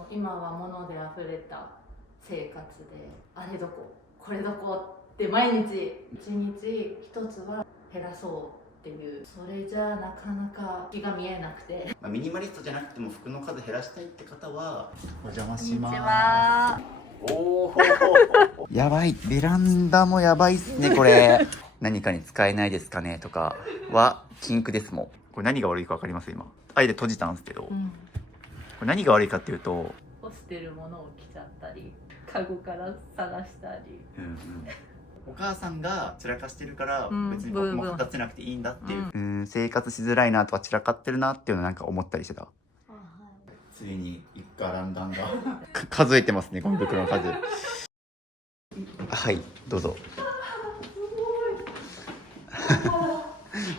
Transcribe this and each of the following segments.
もう今は物で溢れた生活で、あれどここれどこって毎日一日一つは減らそうっていう、それじゃなかなか気が見えなくて、ミニマリストじゃなくても服の数減らしたいって方はお邪魔しこんにちます。は。おおやばい、ベランダもやばいっすねこれ何かに使えないですかねとかは禁句ですもん。これ何が悪いか分かります今。あえて閉じたんですけど、これ何が悪いかっていうと、干してるものを着ちゃったり、カゴから探したり、お母さんが散らかしてるから別にブーブー僕も片付けなくていいんだっていう、生活しづらいなとか散らかってるなっていうのなんか思ったりしてた。ついに一家乱々が数えてますねゴミ袋の数。はいどうぞ。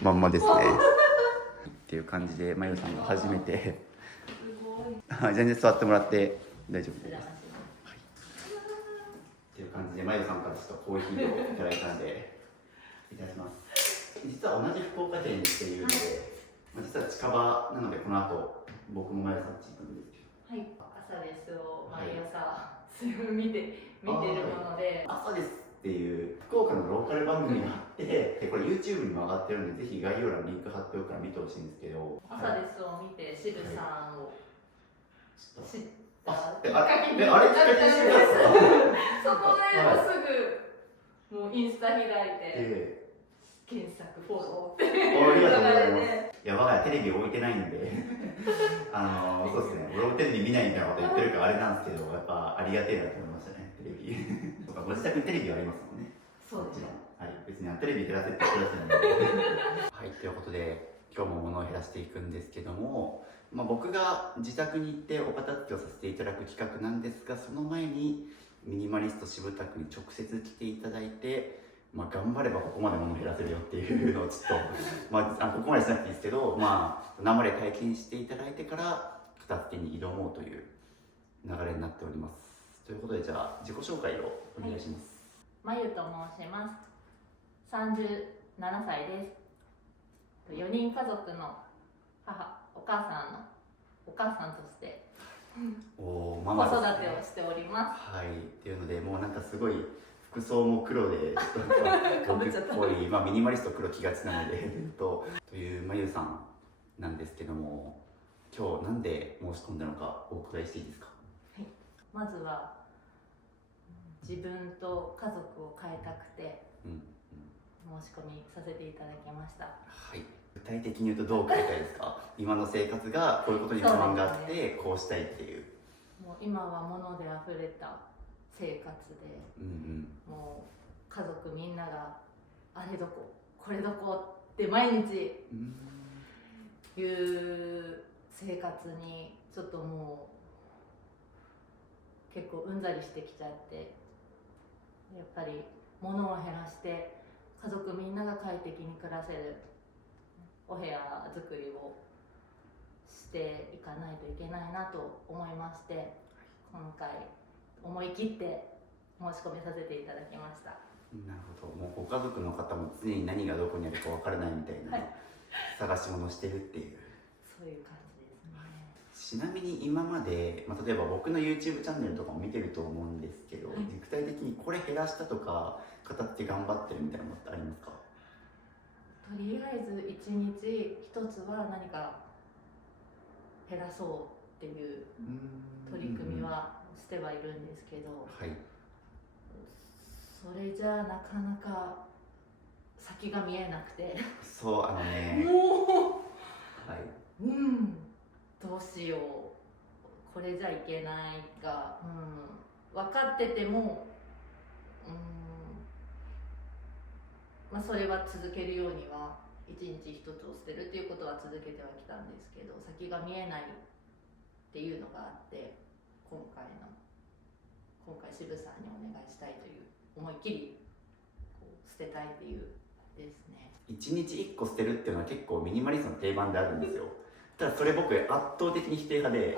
まんまですねっていう感じで、まゆさんが初めて全然座ってもらって大丈夫です。っていう感じで、まゆさんからちょっとコーヒーをいただいたのでいただきます。実は同じ福岡店っていうので、実は近場なのでこの後僕もまゆさんち行くんですけど、はい、朝ですを毎朝すぐ見てるもので、朝ですっていう福岡のローカル番組があって、これ YouTube にも上がってるんでぜひ概要欄にリンク貼っておくから見てほしいんですけど、朝ですを見て渋さんを知ったあれきっかけにあれきっかけにしてください。そこでもすぐもうインスタ開いて検索フォローってありがとうございます。流れて、いや我が家テレビ置いてないんでそうですね、俺もテレビ見ないみたいなこと言ってるからあれなんですけど、やっぱありがてえなと思いましたね、テレビとかご自宅にテレビありますもんね。そうですね、はい、別にテレビ減らせって言ってらっしゃるんではい、ということで今日も物を減らしていくんですけども、僕が自宅に行ってお片付けをさせていただく企画なんですが、その前にミニマリスト渋田君に直接来ていただいて、頑張ればここまで物を減らせるよっていうのをちょっとここまでしなくていいですけど、生で体験していただいてから片付けに挑もうという流れになっております。ということで、じゃあ自己紹介をお願いします。まゆと申します。37歳です。4人家族のお母さんとして子ママですね、育てをしております。はい、っていうので、もうなんかすごい服装も黒で僕っぽい、ミニマリスト黒着がちなのでというまゆさんなんですけども、今日なんで申し込んだのかお伺いしていいですか？はい、まずは自分と家族を変えたくて申し込みさせていただきました。はい、具体的に言うとどう変えたいですか？今の生活がこういうことに不満があって、こうしたいっていう。もう今は物で溢れた生活で、もう家族みんながあれどここれどこって毎日言う生活にちょっともう結構うんざりしてきちゃって、やっぱり物を減らして家族みんなが快適に暮らせるお部屋作りをしていかないといけないなと思いまして、今回思い切って申し込みさせていただきました。なるほど、もうご家族の方も常に何がどこにあるかわからないみたいな、探し物してるっていう、そういう感じですね。ちなみに今まで、例えば僕の YouTube チャンネルとかも見てると思うんですけど、具体的にこれ減らしたとか片付け頑張ってるみたいなのってありますか？とりあえず一日一つは何か減らそうっていう取り組みはしてはいるんですけど、それじゃなかなか先が見えなくてそう、もうどうしよう、これじゃいけないが、分かっててもそれは続けるようには一日一つを捨てるっていうことは続けてはきたんですけど、先が見えないっていうのがあって、今回渋さんにお願いしたいという、思いっきり捨てたいっていうですね。1日1個捨てるっていうのは結構ミニマリストの定番であるんですよ。ただそれ僕圧倒的に否定派で、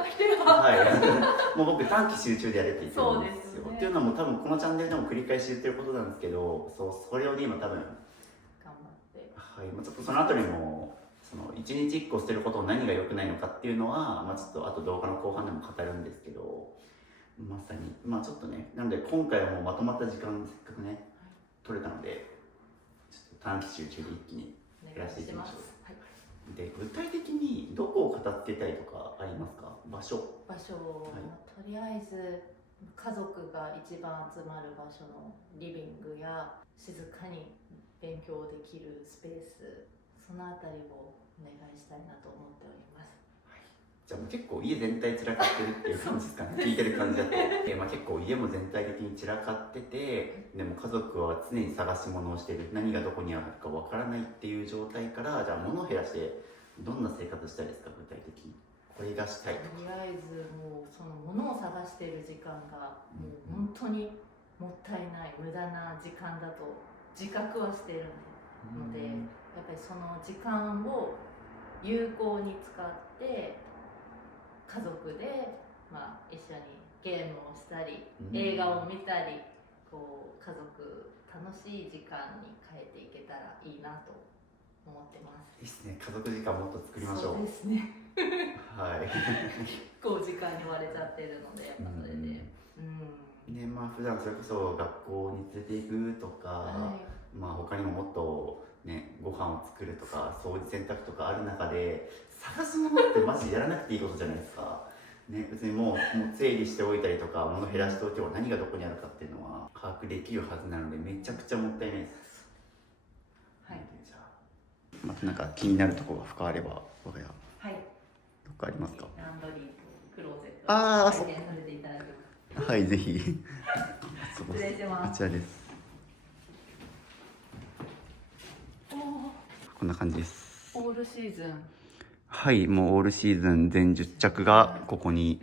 もう僕短期集中でやれって言ってるんですよ。っていうのも多分このチャンネルでも繰り返し言ってることなんですけど、それを今多分頑張って、ちょっとその後にもその1日1個捨てることの何が良くないのかっていうのは、まあ、ちょっとあと動画の後半でも語るんですけど、まさにまあちょっとね、なので今回はもうまとまった時間せっかくね取れたので、ちょっと短期集中で一気に減らしていきましょう。で、具体的にどこを語っていたいとかありますか？場所、とりあえず家族が一番集まる場所のリビングや静かに勉強できるスペース、そのあたりをお願いしたいなと思っております。じゃあもう結構家全体散らかってるっていう感じですかね聞いてる感じだとまあ結構家も全体的に散らかってて、でも家族は常に探し物をしてる、何がどこにあるかわからないっていう状態から、じゃあ物を減らしてどんな生活したいですか？具体的にこれがしたいとか。とりあえずもうその物を探している時間がもう本当にもったいない、無駄な時間だと自覚はしているので、やっぱりその時間を有効に使って家族で、まあ、一緒にゲームをしたり、映画を見たり、こう家族楽しい時間に変えていけたらいいなと思ってます。いいですね、家族時間もっと作りましょう。そうですねはい結構時間に割れちゃってるので、やっぱそれでね、まあ普段それこそ学校に連れて行くとか、まあ他にももっとね、ご飯を作るとか掃除洗濯とかある中で、探すものってマジやらなくていいことじゃないですか。ね、別にもう整理しておいたりとか物減らしておいても何がどこにあるかっていうのは把握できるはずなので、めちゃくちゃもったいないです。はい。じゃあまたなんか気になるところが深あれば我が家、はい、どっかありますか？ランドリーとクローゼットああ、体験させていただきます。はい、ぜひ失礼します。あちらです。こんな感じです。オールシーズン。はい、もうオールシーズン全10着がここに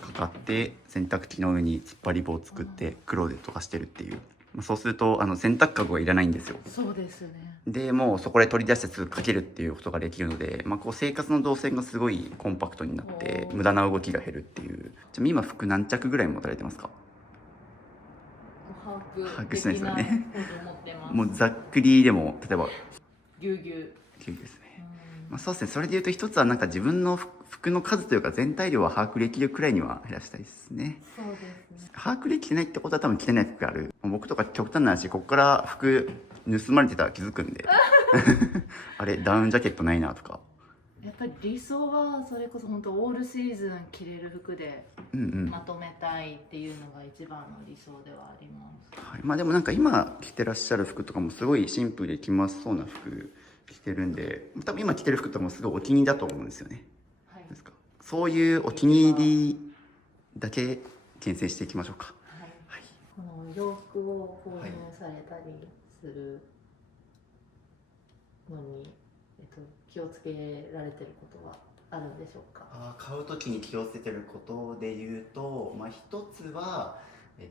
かかって、洗濯機の上に突っ張り棒を作ってクローゼット化してるっていう。そうすると洗濯かごはいらないんですよ。そうですね。でもうそこで取り出してすぐかけるっていうことができるので、まあ、こう生活の動線がすごいコンパクトになって無駄な動きが減るっていう。ちなみに今服何着ぐらい持たれてますか？把握しないですよねもうざっくりでも例えばぎゅうぎゅうですね。まあ、そうですね。それでいうと一つはなんか自分の服の数というか全体量は把握できるくらいには減らしたいですね。そうですね。把握できてないってことは多分着てない服がある。僕とか極端な話、ここから服盗まれてたら気づくんであれダウンジャケットないなとか。やっぱり理想はそれこそ本当オールシーズン着れる服でまとめたいっていうのが一番の理想ではあります。はい、まあでもなんか今着てらっしゃる服とかもすごいシンプルで着ますそうな服着てるんで、多分今着てる服とかもすごいお気に入りだと思うんですよね。はい、ですか。そういうお気に入りだけ厳選していきましょうか。はい。はい、この洋服を購入されたりするのに、気をつけられてることはあるんでしょうか？買う時に気をつけてることで言うと、まあ、一つは、洗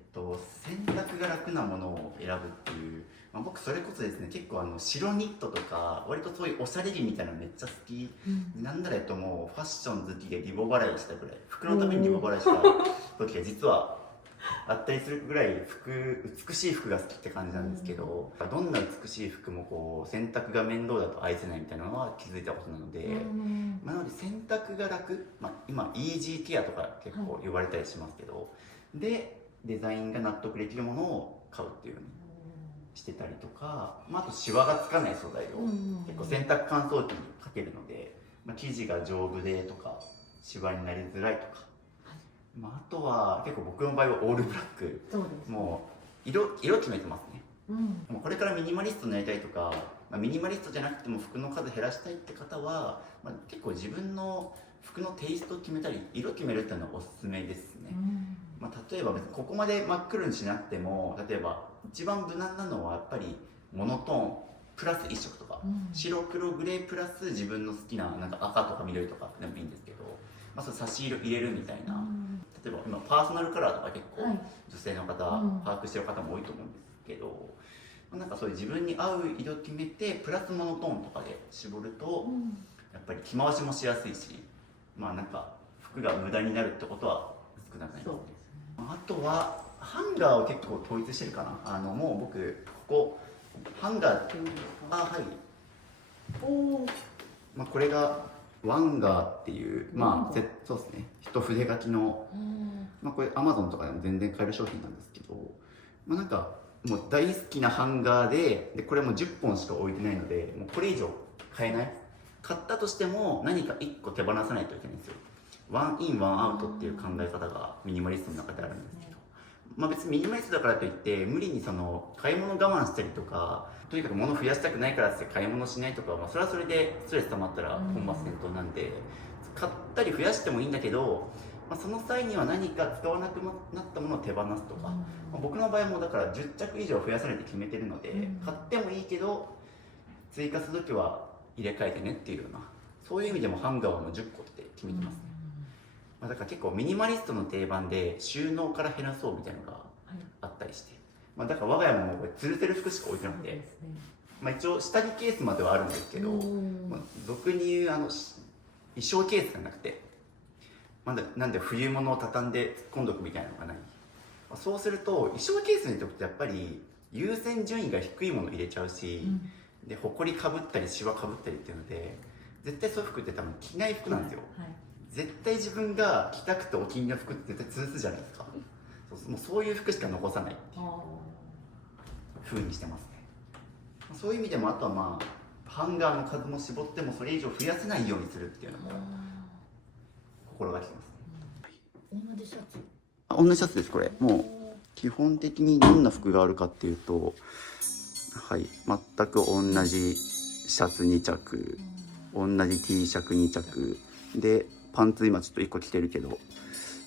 濯が楽なものを選ぶっていう、まあ、僕それこそですね、結構白ニットとか割とそういうおしゃれ着みたいなのめっちゃ好き、なんならもうファッション好きでリボ払いしたぐらい、服のためにリボ払いした時が実はあったりするぐらい美しい服が好きって感じなんですけど、どんな美しい服もこう洗濯が面倒だと愛せないみたいなのは気づいたことなので、なので洗濯が楽、まあ、今イージーケアとか結構言われたりしますけど、でデザインが納得できるものを買うっていうようにしてたりとか、まあ、あとシワがつかない素材を結構洗濯乾燥機にかけるので、まあ、生地が丈夫でとかシワになりづらいとか、まあ、あとは結構僕の場合はオールブラック。そうです、もう色決めてますね。もうこれからミニマリストになりたいとか、まあ、ミニマリストじゃなくても服の数減らしたいって方は、まあ、結構自分の服のテイストを決めたり色決めるっていうのはおすすめですね。まあ、例えば別にここまで真っ黒にしなくても、例えば一番無難なのはやっぱりモノトーンプラス1色とか、白黒グレープラス自分の好きななんか赤とか緑とかでもいいんですけど、まあ、その差し色入れるみたいな、例えば今パーソナルカラーとか結構女性の方把握してる方も多いと思うんですけど、なんかそういう自分に合う色決めてプラスモノトーンとかで絞ると、やっぱり着回しもしやすいし、まあなんか服が無駄になるってことは少なくないですね。あとはハンガーを結構統一してるかな。もう僕ここハンガーっていうはい。まあ、これがワンガーっていう、まあ、そうですね、一筆書きの、まあ、これ Amazon とかでも全然買える商品なんですけど、まあ、なんかもう大好きなハンガーでこれも10本しか置いてないので、もうこれ以上買えない。買ったとしても何か1個手放さないといけないんですよ。ワンインワンアウトっていう考え方がミニマリストの中であるんですけど、まあ、別にミニマリストだからといって無理にその買い物我慢したりとか、とにかく物増やしたくないからって買い物しないとか、まあ、それはそれでストレス溜まったら本末転倒なんで、買ったり増やしてもいいんだけど、まあ、その際には何か使わなくなったものを手放すとか、まあ、僕の場合もだから10着以上増やされて決めてるので、買ってもいいけど追加するときは入れ替えてねっていうような、そういう意味でもハンガーはもう10個って決めてますね。まあ、だから結構ミニマリストの定番で収納から減らそうみたいなのがあったりして、まあ、だから我が家も吊るせる服しか置いてなくて、まあ、一応下着ケースまではあるんですけど、まあ、俗に言う衣装ケースがなくて、まだなんで冬物を畳んで突っ込んどくみたいなのがない。まあ、そうすると衣装ケースにとってやっぱり優先順位が低いもの入れちゃうし、で埃かぶったりシワかぶったりっていうので、絶対そういう服って多分着ない服なんですよ、絶対自分が着たくてお気に入りの服って絶対通すじゃないですか。もうそういう服しか残さないっていう風にしてますね。そういう意味でも、あとはまあハンガーの数も絞ってもそれ以上増やせないようにするっていうのも心がけてますね。同じシャツ？同じシャツです。これもう基本的にどんな服があるかっていうと、はい、全く同じシャツ2着、同じ T シャツ2着で、パンツ今ちょっと1個着てるけど、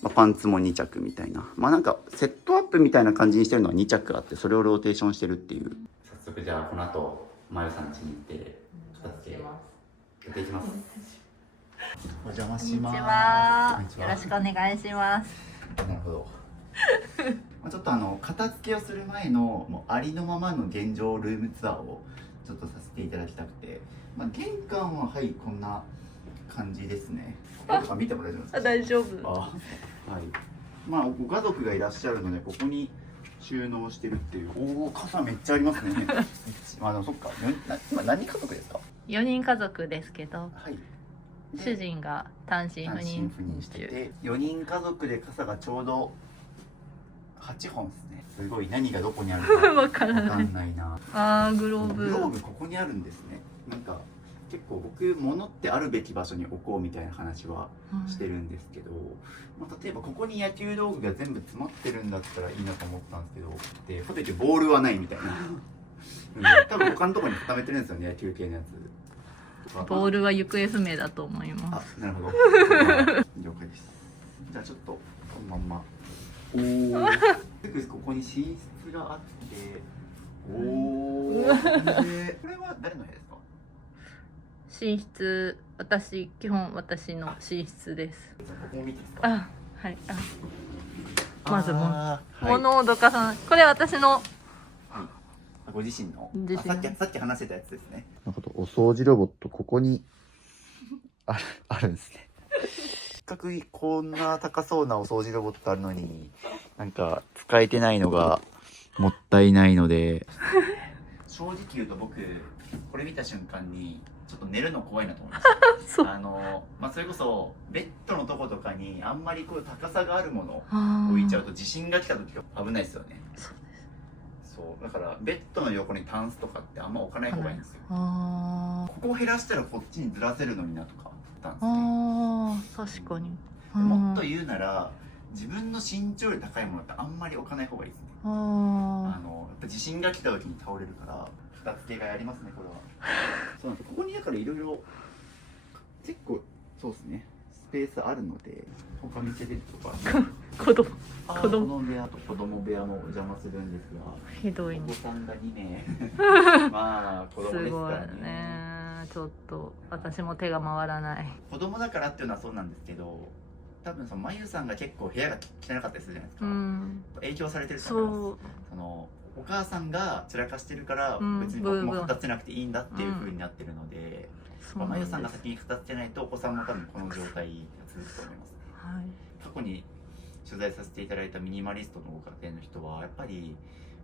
まあ、パンツも2着みたいな、まあなんかセットアップみたいな感じにしてるのは2着あって、それをローテーションしてるっていう。早速じゃあこの後まゆさん家に行って片付けやっていきます。お邪魔します。こんにちは。よろしくお願いします。なるほど。ちょっと片付けをする前のもうありのままの現状ルームツアーをちょっとさせていただきたくて、まあ、玄関ははいこんな感じですね。これとか見ても大丈夫ですか？大丈夫。はい。まあご家族がいらっしゃるのでここに収納してるっていう。おお、傘めっちゃありますね。そっか。今何家族ですか4人家族ですけど、はい。主人が単身赴任してて、4人家族で傘がちょうど8本ですね。すごい、何がどこにあるかわからないな。あー、グローブ。グローブここにあるんですね。なんか結構僕物ってあるべき場所に置こうみたいな話はしてるんですけど、まあ、例えばここに野球道具が全部詰まってるんだったらいいなと思ったんですけど、でかといってボールはないみたいな、多分他のところに固めてるんですよね、野球系のやつ。ボールは行方不明だと思います。あ、なるほど。了解です。じゃあちょっとこのまんま。おお。ここに寝室があって、おお。これは誰の部屋ですか？寝室、基本私の寝室です。ここも見ていいですか？あ、はい。まずはい、物をどかさない。これ私の。ご自身の。さっき話してたやつですね。なるほど。お掃除ロボットここにあるんですね。せっかくこんな高そうなお掃除ロボットあるのに、なんか使えてないのがもったいないので。正直言うと僕これ見た瞬間にちょっと寝るの怖いなと思いました。そう。まあ、それこそベッドのとことかにあんまりこう高さがあるものを置いちゃうと地震が来た時が危ないですよね。そうだからベッドの横にタンスとかってあんま置かない方がいいんですよ。ここを減らしたらこっちにずらせるのになとかあったんですね。確かに。もっと言うなら自分の身長より高いものってあんまり置かない方がいいですね。やっぱ地震が来た時に倒れるから片付けがやりますね、これは。そうなんです。ここにだからいろいろ結構そうですね、スペースあるので他見せれるとか子供部屋と子供部屋もお邪魔するんですが、ひどいね。お子さんが2名まあ子供ですからね。すごいね。ちょっと私も手が回らない。子供だからっていうのはそうなんですけど、多分そのまゆさんが結構部屋が汚かったりするじゃないですか、影響されてると思います。そのお母さんが散らかしてるから別に僕も片付けなくていいんだっていう風になってるので、まゆさんが先に片付けないとお子さんも多分この状態が続くと思いますね。過去に取材させていただいたミニマリストのご家庭の人はやっぱり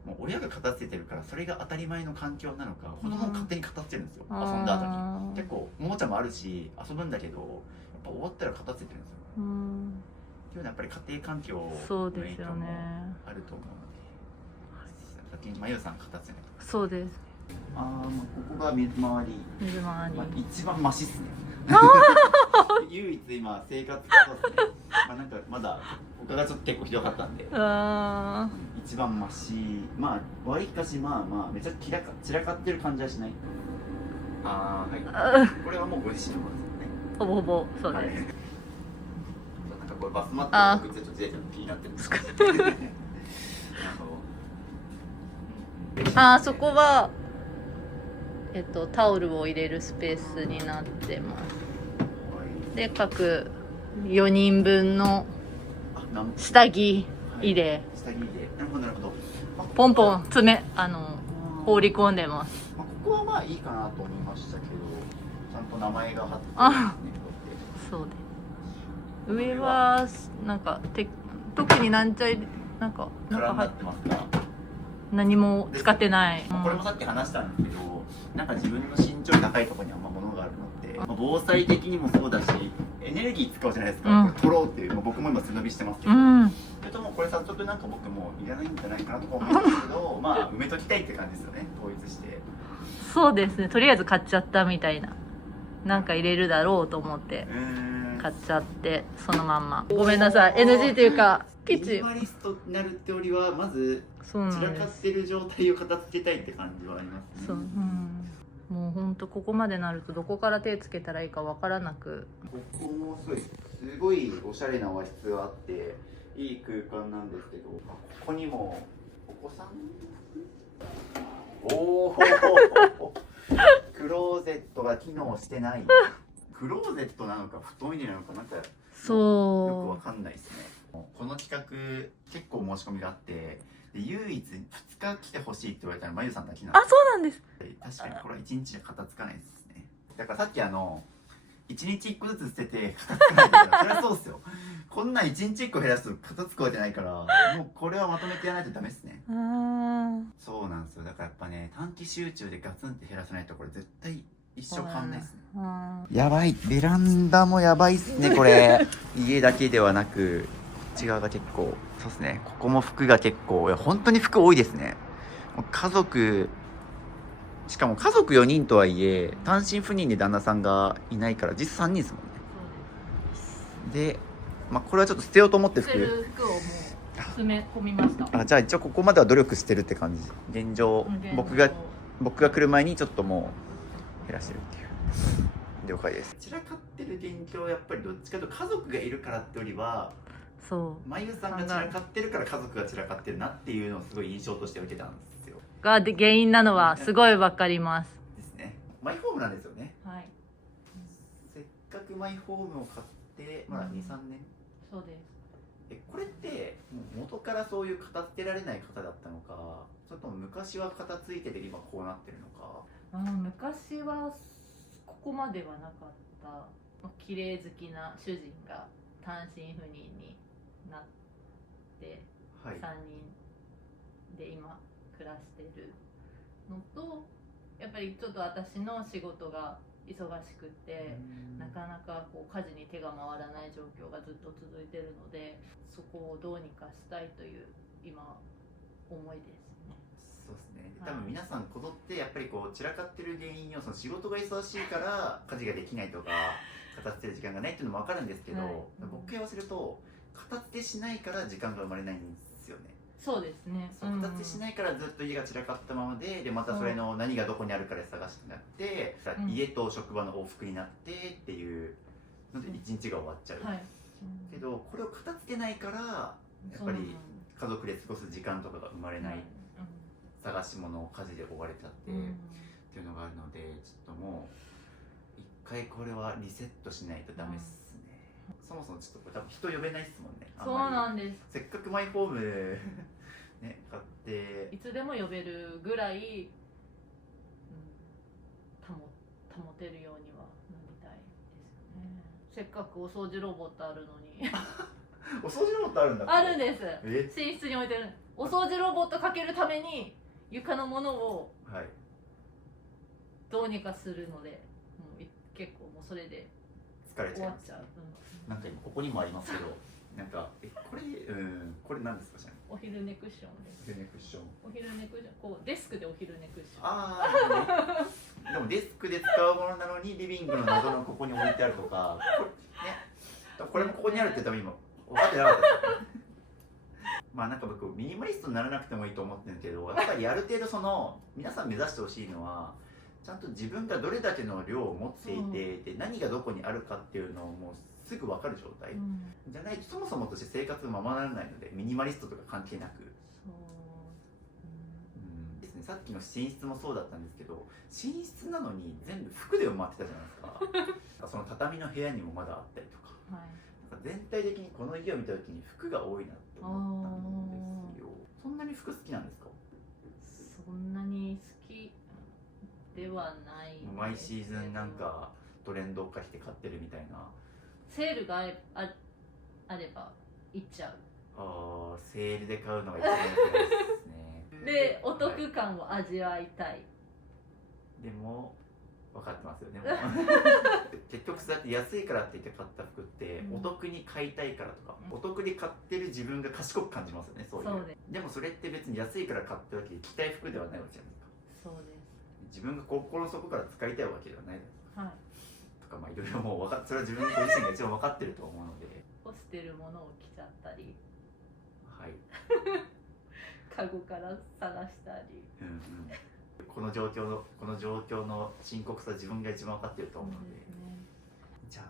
もう親が片付けてるからそれが当たり前の環境なのか、子供も勝手に片付けるんですよ、遊んだ後に。結構おもちゃもあるし遊ぶんだけど、やっぱ終わったら片付けてるんですよ。っていうのはやっぱり家庭環境の影響もあると思うので、先にまゆさん片付けないと。そうです。ここが水回り、水回り、一番マシっすね。唯一今生活そうですね。なんかまだ他がちょっと結構ひどかったんで、一番マシ。わりかしめっちゃ散らかってる感じはしない。はい。これはもうご自身のものですよね。ほぼほぼそうです。なんかこれバスマットの靴ちょっと出てるの気になってるんですけど。そこはタオルを入れるスペースになってます。で、各4人分の下着入れ、下着入れ、なるほどなるほど。ポンポン放り込んでます。ここはいいかなと思いましたけど、ちゃんと名前が貼ってますね。そうです。上はなんか特になんちゃいなんか入ってますか？何も使ってない。これもさっき話したんですけど、なんか自分の身長高いところに物があるのって、防災的にもそうだし、エネルギー使うじゃないですか。これ取ろうっていう、僕も今背伸びしてますけど、それともこれ早速なんか僕もいらないんじゃないかなとか思うんですけど、埋めときたいって感じですよね、統一して。そうですね、とりあえず買っちゃったみたいな、なんか入れるだろうと思って買っちゃって、そのまんま。ごめんなさい、NG というかキッチンミニマリストになるってよりは、まず散らかってる状態を片付けたいって感じはありますね。もうほんとここまでなるとどこから手つけたらいいかわからなく。ここもすごいおしゃれな和室があっていい空間なんですけど、ここにもお子さんクローゼットが機能してない。クローゼットなのか布団入れなのかなんかよくわかんないですね。この企画結構申し込みがあって、で唯一2日来てほしいって言われたらまゆさんだけなんです。そうなんです。確かにこれは1日じゃ片付かないですね。だからさっき1日1個ずつ捨てて片付かないって言ったらそれはそうですよ。こんなん1日1個減らすと片付くわけないから、もうこれはまとめてやらないとダメですね。そうなんですよ。だからやっぱね、短期集中でガツンって減らさないとこれ絶対一生変わんないですね。やばい、ベランダもやばいっすねこれ。家だけではなく内側が結構、そうですね、ここも服が結構、本当に服多いですね。家族、しかも家族4人とはいえ単身赴任で旦那さんがいないから実質3人ですもんね。で、これはちょっと捨てようと思って服をもう詰め込みました。じゃあ一応ここまでは努力してるって感じ。現状僕が来る前にちょっともう減らしてるっていう。了解です。散らかってる現状はやっぱりどっちかというと家族がいるからってよりは、まゆさんが散らかってるから家族が散らかってるなっていうのをすごい印象として受けたんですよ。が原因なのはすごいわかります。ですね。マイホームなんですよね。はい。せっかくマイホームを買ってまだ2、3年。そうです。これって元からそういう片付けられない方だったのか、それとも昔は片付いてて今こうなってるのか。昔はここまではなかった。綺麗好きな主人が単身赴任になって、3人で今暮らしてるのと、やっぱりちょっと私の仕事が忙しくてなかなかこう家事に手が回らない状況がずっと続いてるので、そこをどうにかしたいという今思いですね。そうですね。多分皆さんこぞってやっぱりこう散らかってる原因を、その仕事が忙しいから家事ができないとか片付ける時間がないっていうのも分かるんですけど、僕から言わせると片付けしないから時間が生まれないんですよね。そうですね。片付けしないからずっと家が散らかったままで、またそれの何がどこにあるかで探してなって、家と職場の往復になってっていうので一日が終わっちゃう、けどこれを片付けないからやっぱり家族で過ごす時間とかが生まれない、探し物家事で追われちゃってっていうのがあるので、ちょっともう一回これはリセットしないとダメっすね。そもそもちょっとこれ多分人呼べないっすもんね。そうなんです。せっかくマイホームね、買っていつでも呼べるぐらい、保てるようにはなりたいですよね。せっかくお掃除ロボットあるのに。お掃除ロボットあるんだ。あるんです。寝室に置いてる。お掃除ロボットかけるために床のものをはい。どうにかするので、もう結構もうそれで疲れちゃいます。終わっちゃう、なんか今ここにもありますけど、なんかこれ何ですかじゃあ。お昼寝クッションです。ネクション。お昼寝クッション、こうデスクでお昼寝クッション。ああ。でもデスクで使うものなのにリビングの謎のここに置いてあるとか、これもここにあるって多分今分かってなかったです。まあなんか僕ミニマリストにならなくてもいいと思ってるんですけど、やっぱりある程度その皆さん目指してほしいのはちゃんと自分がどれだけの量を持っていて、で何がどこにあるかっていうのをもうすぐ分かる状態、じゃないとそもそもとして生活がままならないので、ミニマリストとか関係なく。ですね、さっきの寝室もそうだったんですけど、寝室なのに全部服で埋まってたじゃないですか。その畳の部屋にもまだあったりとか、はい、なんか全体的にこの家を見た時に服が多いなと思ったんですよ。そんなに服好きなんですか？そんなに好きではないですけど、毎シーズンなんかトレンド化して買ってるみたいな。セールがあれば行っちゃう。セールで買うのが一番良くないですね。で、お得感を味わいたい。でも分かってますよね。結局そうやって安いからって言って買った服って、お得に買いたいからとか、お得に買ってる自分が賢く感じますよね。そういう。でもそれって別に安いから買った時着たい服ではないわけじゃないですか。そうです。自分が心の底から使いたいわけではないですか。はい。とかまあいろいろもうそれは自分ご自身が一番分かってると思うので。干してるものを着ちゃったり、はい。カゴから探したり。この状況の深刻さ自分が一番分かってると思うので、じゃあ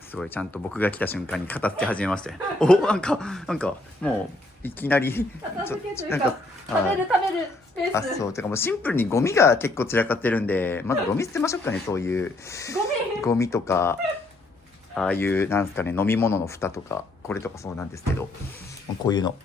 すごいちゃんと僕が来た瞬間に片付け始めましたよ。なんかもういきなり片付けというか食べるスペース。そうてかもうシンプルにゴミが結構散らかってるんで、まずゴミ捨てましょうかね。そういうゴミとか、ああいうなんですかね、飲み物の蓋とかこれとかそうなんですけど、こういうの。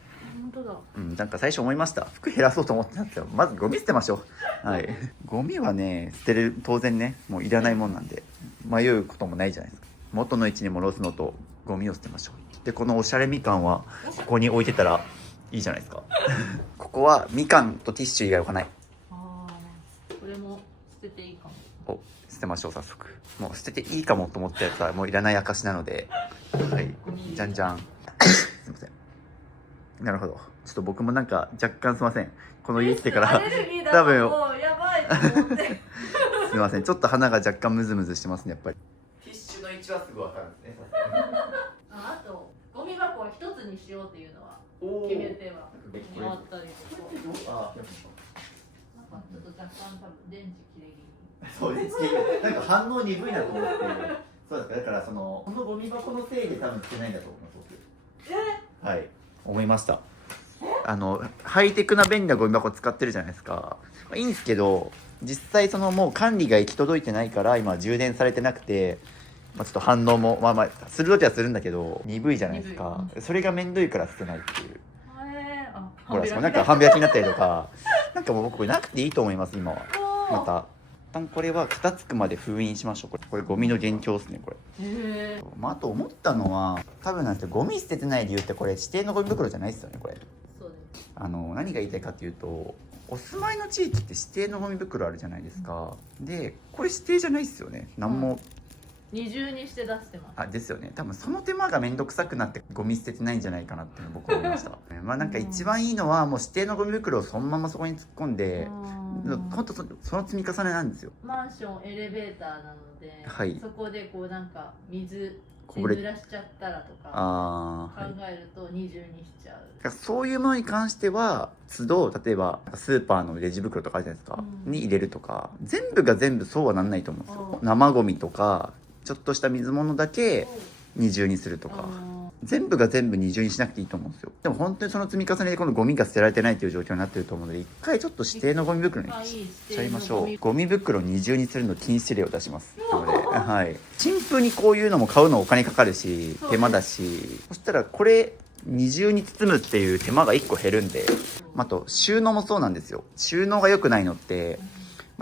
なんか最初思いました。服減らそうと思ってたんですけど、まずゴミ捨てましょう。はい。ゴミはね、捨てる、当然ね、もういらないもんなんで、迷うこともないじゃないですか。元の位置に戻すのと、ゴミを捨てましょう。で、このおしゃれみかんは、ここに置いてたらいいじゃないですか。ここはみかんとティッシュ以外置かない。これも捨てていいかも。捨てましょう、早速。もう捨てていいかもと思ったやつは、もういらない証なので、はい。じゃんじゃん。すいません。なるほど。ちょっと僕もなんか若干すいません。この家来てから多分もうやばいと思って。すいません。ちょっと鼻が若干ムズムズしてますね、やっぱり。ティッシュの位置はすぐ分かるんですね。あとゴミ箱は一つにしようっていうのは決めてはあったりとか。なんかちょっと若干多分電池切れ気味。そう電池切れ気味。なんか反応鈍いなと思って。そうですか。だからこのゴミ箱のせいで多分捨てないんだと思います。僕。はい。思いました。ハイテクな便利なゴミ箱使ってるじゃないですか。いいんですけど、実際そのもう管理が行き届いてないから今充電されてなくて、ちょっと反応もする時はするんだけど鈍いじゃないですか。それが面倒いから捨てないっていう。ほらなんか半開きになったりとか、なんかもう僕これなくていいと思います今は。また。これは片付くまで封印しましょう。これゴミの元凶ですねこれ。あと思ったのは多分なんてゴミ捨ててない理由ってこれ指定のゴミ袋じゃないですよねこれ。そうです。何が言いたいかというと、お住まいの地域って指定のゴミ袋あるじゃないですか。でこれ指定じゃないですよね。何も、二重にして出してます。ですよね。多分その手間が面倒くさくなってゴミ捨ててないんじゃないかなっていうの僕は思いましたなんか一番いいのはもう指定のゴミ袋をそのままそこに突っ込んで、ほんとその積み重ねなんですよ。マンションエレベーターなので、はい、そこでこうなんか水濡らしちゃったらとか考えると二重にしちゃう。そういうものに関しては都度例えばスーパーのレジ袋とかあるじゃないですか、に入れるとか、全部が全部そうはなんないと思うんですよ。生ゴミとかちょっとした水物だけ二重にするとか、全部が全部二重にしなくていいと思うんですよ。でも本当にその積み重ねでこのゴミが捨てられてないという状況になってると思うので、一回ちょっと指定のゴミ袋にしちゃいましょう。ゴミ袋二重にするの禁止令を出しますので、はい。新風にこういうのも買うのお金かかるし手間だし、そしたらこれ二重に包むっていう手間が1個減るんで、あと収納もそうなんですよ。収納が良くないのって、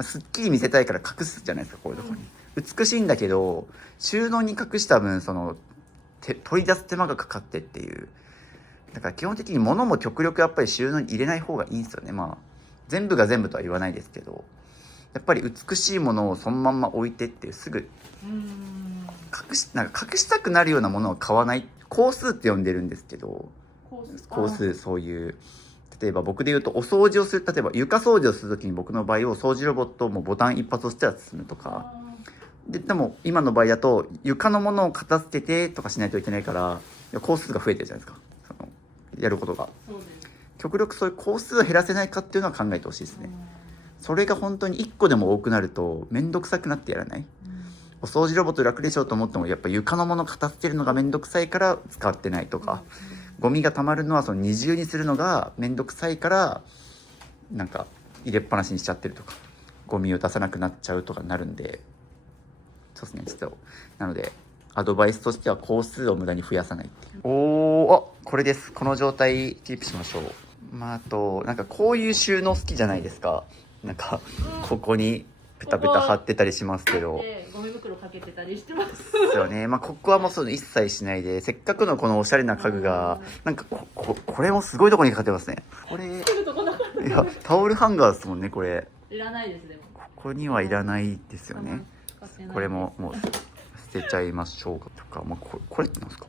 すっきり見せたいから隠すじゃないですか、こういうところに。美しいんだけど収納に隠した分取り出す手間がかかってっていう、だから基本的に物も極力やっぱり収納に入れない方がいいんですよね。まあ全部が全部とは言わないですけど、やっぱり美しいものをそのまんま置いてってすぐなんか隠したくなるようなものは買わない。工数って呼んでるんですけど、工数、そういう例えば僕で言うとお掃除をする、例えば床掃除をするときに僕の場合を掃除ロボットもボタン一発押したら進むとかでも今の場合だと床のものを片付けてとかしないといけないから工数が増えてるじゃないですか、そのやることが。極力そういう工数を減らせないかっていうのは考えてほしいですね。それが本当に1個でも多くなると面倒くさくなってやらない。お掃除ロボット楽でしょうと思ってもやっぱ床のもの片付けるのが面倒くさいから使ってないとか、ゴミがたまるのはその二重にするのが面倒くさいからなんか入れっぱなしにしちゃってるとか、ゴミを出さなくなっちゃうとかになるんで、そうですね、ちょっとなのでアドバイスとしては工数を無駄に増やさないっていう。これです。この状態キープしましょう。あとなんかこういう収納好きじゃないですか。なんかここにペタペタ貼ってたりしますけど、ゴミ袋かけてたりしてますですよね。ここはもうそういうの一切しないで、せっかくのこのおしゃれな家具がなんかこれもすごいとこにかかってますね。これいやタオルハンガーですもんね。これいらないです。でもここにはいらないですよね。これももう捨てちゃいましょうかとか、これってなんですか。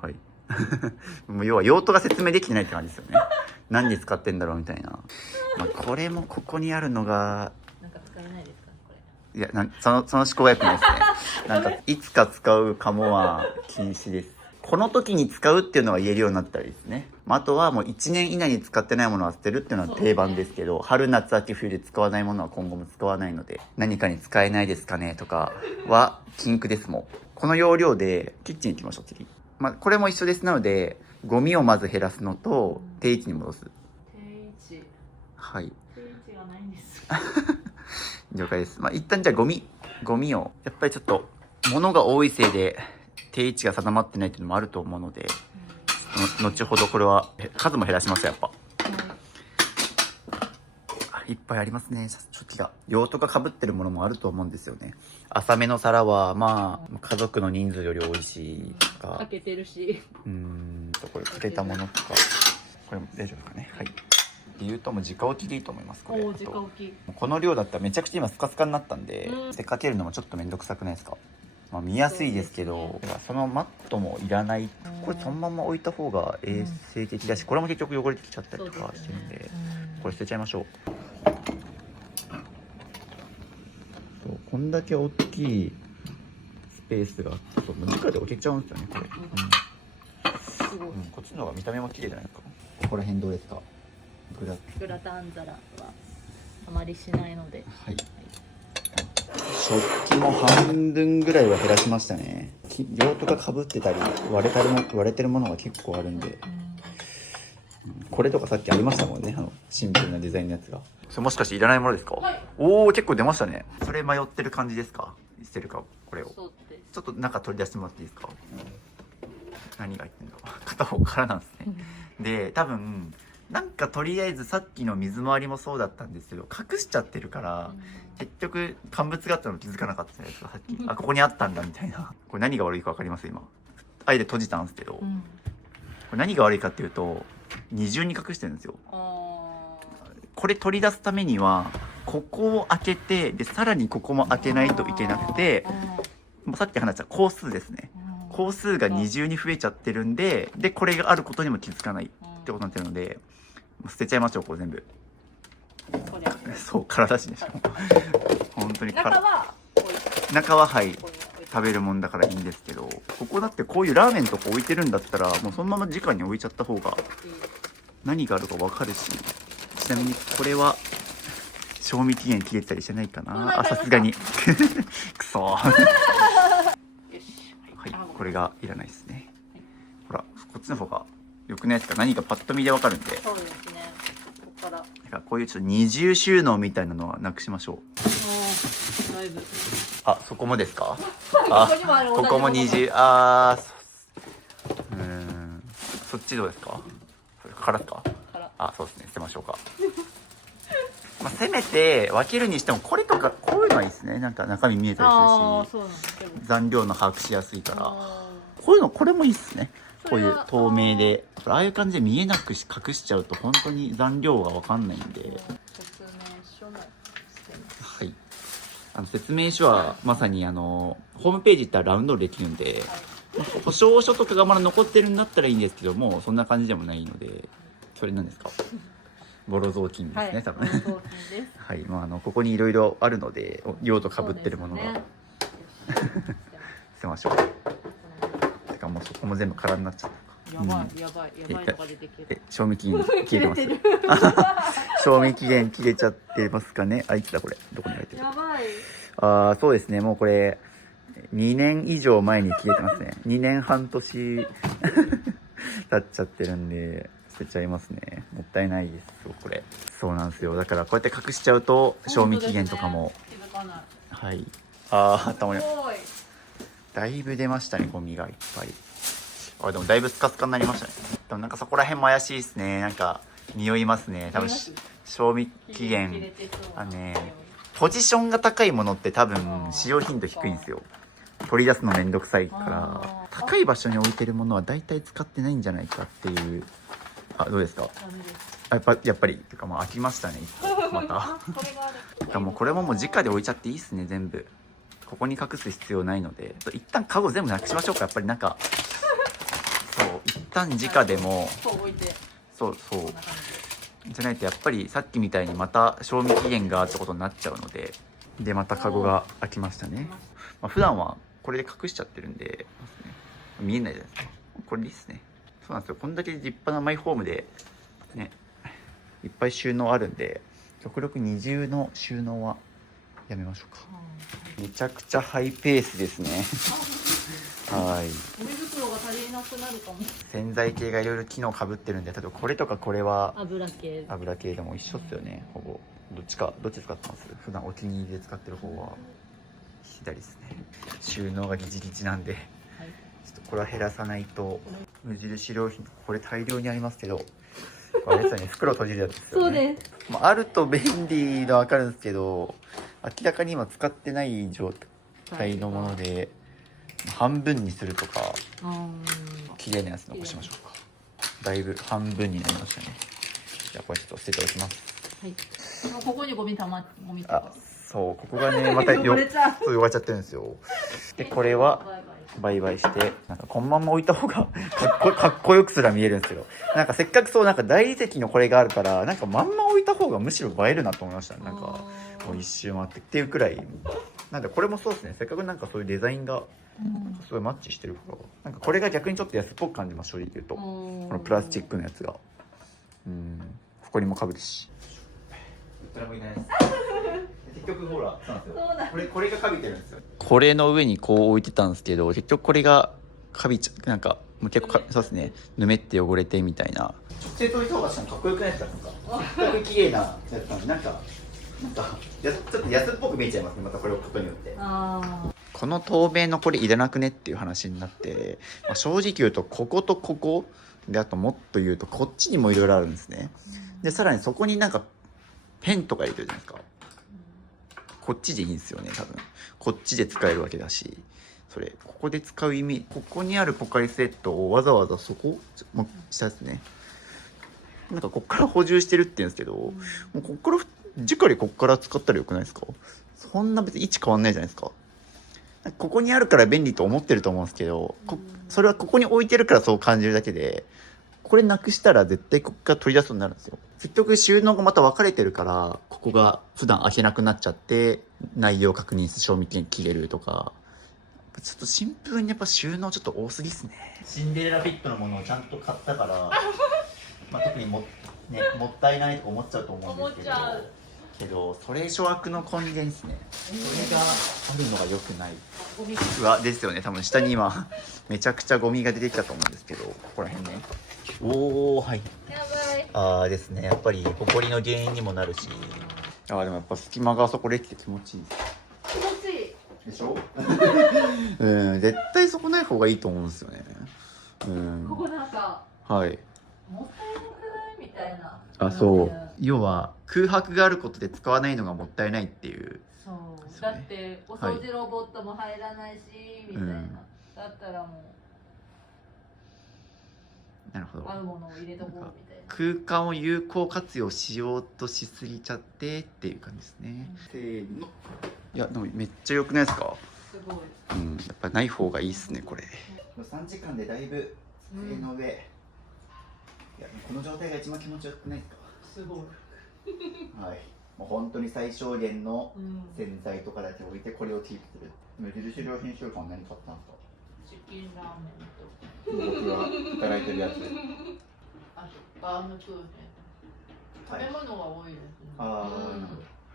はいもう要は用途が説明できてないって感じですよね。何に使ってんだろうみたいな。これもここにあるのがなんか使えないですかこれ。いやその思考が良くないですね。なんかいつか使うかもは禁止です。この時に使うっていうのは言えるようになったりですね。あとはもう1年以内に使ってないものは捨てるっていうのは定番ですけど、春夏秋冬で使わないものは今後も使わないので、何かに使えないですかねとかは禁句ですもん。この要領でキッチン行きましょう次。これも一緒です。なのでゴミをまず減らすのと定位置に戻す。定位置。はい。定位置がないんです。了解です。一旦じゃあゴミをやっぱりちょっと物が多いせいで定位置が定まってないっていうのもあると思うので、後ほどこれは数も減らしました。やっぱ、いっぱいありますね。初期が用途が被ってるものもあると思うんですよね。浅めの皿は家族の人数より多いしとか、かけてるし、これかけたものとか、これも大丈夫かね。はい。理由とも直置きでいいと思います。これ直置き。この量だったらめちゃくちゃ今スカスカになったんで、でかけるのもちょっとめんどくさくないですか。見やすいですけど、そのマットもいらない。これそのまま置いた方が衛生的だし、これも結局汚れてきちゃったりとかしてるんで、これ捨てちゃいましょう。こんだけ大きいスペースがあって、直で置けちゃうんですよねこれ。こっちの方が見た目も綺麗じゃないですか。ここら辺どうですか。グラタン皿はあまりしないので、はい。食器も半分ぐらいは減らしましたね。用途がかぶってたり割れてるものが結構あるんで、これとかさっきありましたもんね。シンプルなデザインのやつが。それもしかしていらないものですか。はい、結構出ましたね。それ迷ってる感じですか。捨てるかこれを。ちょっと中取り出してもらっていいですか。何が入ってんだろう。片方からなんですね。で多分なんかとりあえずさっきの水回りもそうだったんですけど隠しちゃってるから、結局乾物があったの気づかなかったじゃないですかさっき。ここにあったんだみたいな。これ何が悪いか分かります今。あえて閉じたんですけど、これ何が悪いかっていうと二重に隠してるんですよ。これ取り出すためにはここを開けて、でさらにここも開けないといけなくて、さっき話した工数ですね。工数が二重に増えちゃってるんで、これがあることにも気づかないってことになってるので、捨てちゃいましょうこれ全部。そう空だしね。本当に中ははい食べるもんだからいいんですけど、ここだってこういうラーメンとか置いてるんだったらもうそのまま直に置いちゃった方が何があるか分かるし。ちなみにこれは賞味期限切れてたりしてないかな。さすがにくそはい、これがいらないですね。ほらこっちの方がよくないですか。何かパッと見で分かるんで。そうですね。ここからこういうちょっと二重収納みたいなのはなくしましょう。だいぶ。そこもですか。ここも二重。そっちどうですか。からですか。そうですね。捨てましょうか。せめて分けるにしてもこれとかこういうのはいいですね。なんか中身見えたりするし、残量の把握しやすいから、これもいいっすね。こういう透明でああいう感じで見えなくし隠しちゃうと本当に残量が分かんないんで、説明書もしてます。はい、説明書はまさにホームページ行ったらダウンロードできるんで、保証書とかがまだ残ってるんだったらいいんですけども、そんな感じでもないので、それなんですか、ボロ雑巾ですね、多分。はい、雑巾です。はい、ここにいろいろあるので用途かぶってるものが、そうですね捨てましょう。てかもうそこも全部空になっちゃった。やばい、やばい、やばいのが出てきてる。賞味期限切れてます切れて賞味期限切れちゃってますかね。あ、いつだこれ、どこに入ってる。やばい。そうですね、もうこれ2年以上前に消えてますね。2年半年経っちゃってるんで捨てちゃいますね。もったいないですよこれ。そうなんですよ。だからこうやって隠しちゃうと賞味期限とかも、気づかない。はい、たまにすごい。だいぶ出ましたね、ゴミがいっぱい。でもだいぶスカスカになりましたね。でもなんかそこら辺も怪しいですね。なんか匂いますね。多分賞味期限ポジションが高いものって多分使用頻度低いんですよ。取り出すのめんどくさいから高い場所に置いてるものは大体使ってないんじゃないかっていう。どうですか。やっぱりてか飽きましたねまた。てかもうこれも直で置いちゃっていいっすね。全部ここに隠す必要ないので、一旦カゴ全部なくしましょうか。やっぱりなんかそう一旦直でもそうじゃないとやっぱりさっきみたいにまた賞味期限がってことになっちゃうので、またカゴが開きましたね。普段はこれで隠しちゃってるんで見えないじゃないですか。これでいいっすね。そうなんですよ。こんだけ立派なマイホームでね、いっぱい収納あるんで、極力二重の収納はやめましょうか。めちゃくちゃハイペースですね。はい。ゴミ袋が足りなくなるかも。洗剤系がいろいろ機能かぶってるんで、例えばこれとかこれは油系でも一緒っすよね。ほぼどっち使ってます？普段お気に入りで使ってる方は左ですね。収納がギチギチなんで、ちょっとこれは減らさないと。無印良品これ大量にありますけど、これですよね、袋閉じるやつですよね。そうです。あると便利のわかるんですけど、明らかに今使ってない状態のもので、半分にするとか綺麗なやつ残しましょうか。だいぶ半分になりましたね。じゃあこれちょっと捨てておきます。はい。ここにゴミとか。そうここがねまた汚れちゃってるんですよ。でこれは売買してなんかこのまま置いた方がかっこよくすら見えるんですよ。なんかせっかくそうなんか大理石のこれがあるからなんかまんま置いた方がむしろ映えるなと思いました。なんかもう一周回ってっていうくらいなんでこれもそうですね。せっかくなんかそういうデザインがすごいマッチしてるからなんかこれが逆にちょっと安っぽく感じます。正直言うとこのプラスチックのやつが埃もかぶるしどれもいないです。結局ほらそうなんですよ。これがかびてるんですよ。これの上にこう置いてたんですけど結局これがかびちゃなんかもう結構そうですね、ぬめって汚れてみたいな。直接置いた方がかっこよくないですか。せっかく綺麗なやつなんでなんかちょっと安っぽく見えちゃいますね。またこれを置くことによってこの透明のこれいらなくねっていう話になって、正直言うとこことここであともっと言うとこっちにもいろいろあるんですね。でさらにそこになんかペンとか入れてるじゃないですか。こっちでいいんですよね多分。こっちで使えるわけだし、それここで使う意味、ここにあるポカリスエットをわざわざそこもしたですね。なんかこっから補充してるって言うんですけど、もうこっから直でこっから使ったらよくないですか。そんな別に位置変わんないじゃないですか。ここにあるから便利と思ってると思うんですけど、それはここに置いてるからそう感じるだけで、これなくしたら絶対ここから取り出すようになるんですよ。結局収納がまた分かれてるからここが普段開けなくなっちゃって内容確認して賞味期限切れるとか、ちょっとシンプルにやっぱ収納ちょっと多すぎっすね。シンデレラフィットのものをちゃんと買ったから特にもったいないとか思っちゃうと思うんですけどそれ諸悪の根源ですね。それがあるのが良くない。ですよね。多分下に今めちゃくちゃゴミが出てきたと思うんですけど、ここら辺ね。はい。やばい。ですね。やっぱり埃の原因にもなるし、でもやっぱ隙間があそこできて気持ちいいです。気持ちいいでしょ絶対そこない方がいいと思うんですよね。ここなんかはいもったいなくないみたいな。そう要は空白があることで使わないのがもったいないっていう。そうだってお掃除ロボットも入らないし、みたいなだったらもうなるほど。合うものを入れとこうみたいな。空間を有効活用しようとしすぎちゃってっていう感じですね。せーの。いやでもめっちゃ良くないですか？すごい。うん、やっぱない方がいいっすねこれ。3時間でだいぶ机の上、いやこの状態が一番気持ちよくないですか？すごい。はい。もう本当に最小限のうん。洗剤とかだけ置いてこれをキープする。無印良品週間何買ったんですか？チキンラーメンと。僕が働いてるやつ。あとバームクーヘン。食べ物は多いですね。ああ、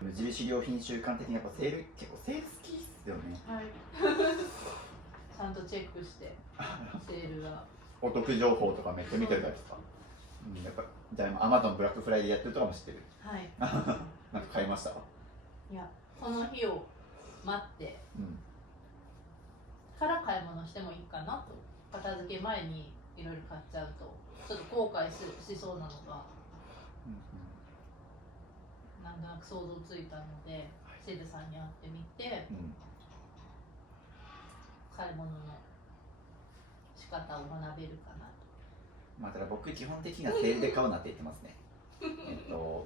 無印良品週間的にやっぱセール、結構セール好きっすよね。はい。ちゃんとチェックしてセールが。お得情報とかめっちゃ見てるじゃないですか。うん、やっぱじゃあアマゾンブラックフライデーやってるとかも知ってる。はい。なんか買いました？いや、その日を待ってうん。から買い物してもいいかなと。片付け前にいろいろ買っちゃうとちょっと後悔しそうなのがなんとなく想像ついたので、セルさんに会ってみて、買い物の仕方を学べるかなと。まあただ僕基本的にはセールで買うなって言ってますね。